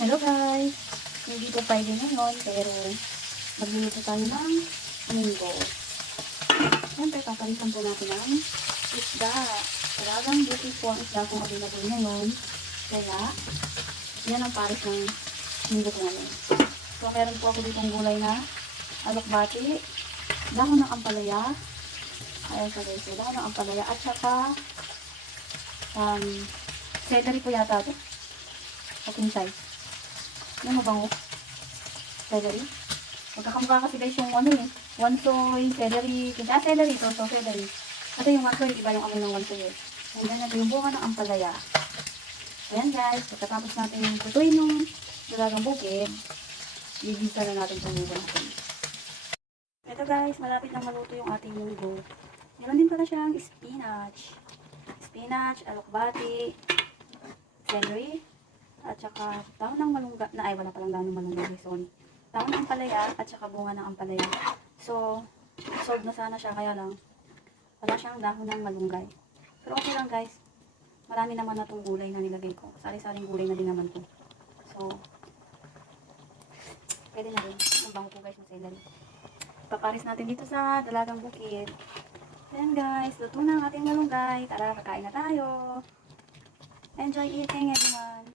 Hello guys! Hindi po Friday ngayon, pero magluluto tayo ng munggo. Siyempre, papalitan po natin ng isda. Talagang buti po ang isda kung available ngayon. Kaya, yan ang pares ng munggo ko ngayon. So, meron po ako ditong gulay na alokbati, dahon ng ampalaya, ayan sa guys, dahon ng ampalaya, at saka celery po yata ito. O kinsay. Ano mabango? Celery. Magkakamukha kasi guys yung wansoy, celery, celery, so celery. Ito yung wansoy, iba yung amoy ng wansoy. And then, ito yung bunga ng ampalaya. Ayan guys, pagkatapos natin tutuin yung dalagang bukid, gigisa na natin itong munggo natin. Ito guys, malapit na maluto yung ating munggo. Meron din pala siyang spinach. Spinach, alokbati, celery, at saka dahon ng malunggay, wala palang dahon ng malunggay, sorry. Dahon ng ampalaya, at saka bunga ng ampalaya. So, solve na sana siya, kaya lang, wala siyang dahon ng malunggay. Pero okay lang guys, marami naman na itong gulay na nilagay ko. Sari-saring gulay na din naman to. So, pwede na rin. Ang bango po guys ng celery. Paparis natin dito sa dalagang bukid. Ayan guys, luto na ang ating malunggay. Tara, kakain na tayo. Enjoy eating everyone!